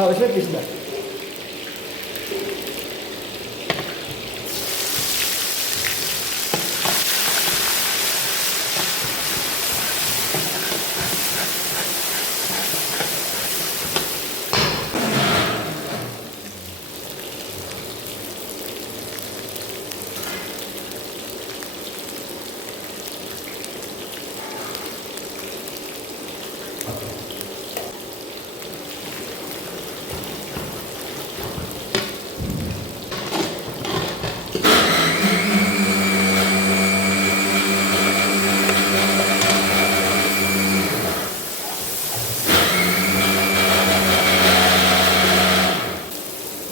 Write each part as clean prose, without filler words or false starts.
हाँ उसमें पिसना।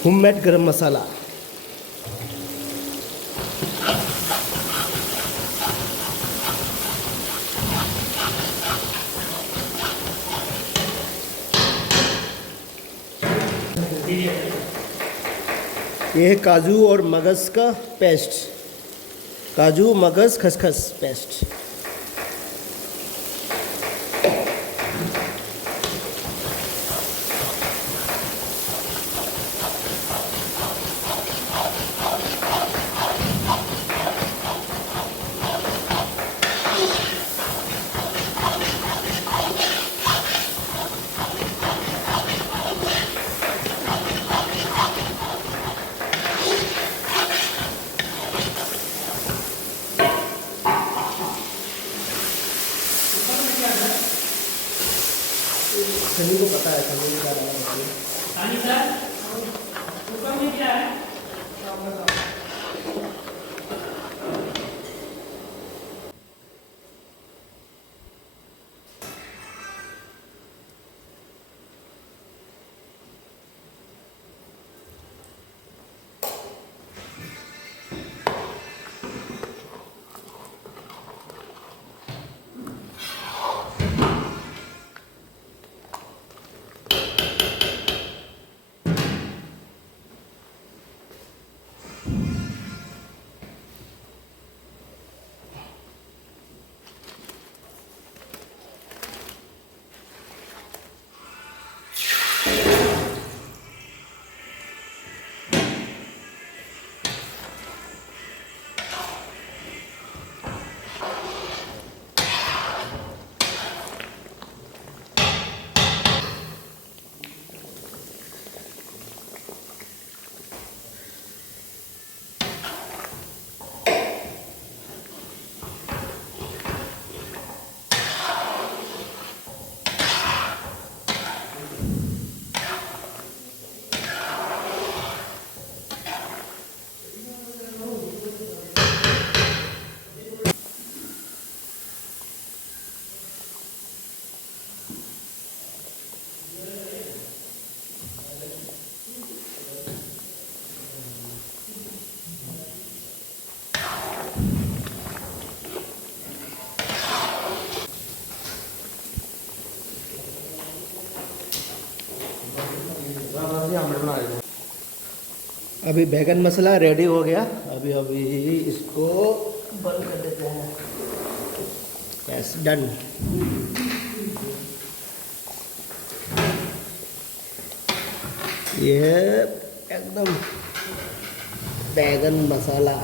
होममेड गरम मसाला। ये है काजू और मगज़ का पेस्ट, काजू मगज़ खसखस पेस्ट। सनी को पता है, सनी ने क्या डाला है। सनी सर ऊपर में क्या है? अभी बैगन मसाला रेडी हो गया। अभी इसको बंद कर देते हैं। बस डन। ये एकदम बैगन मसाला।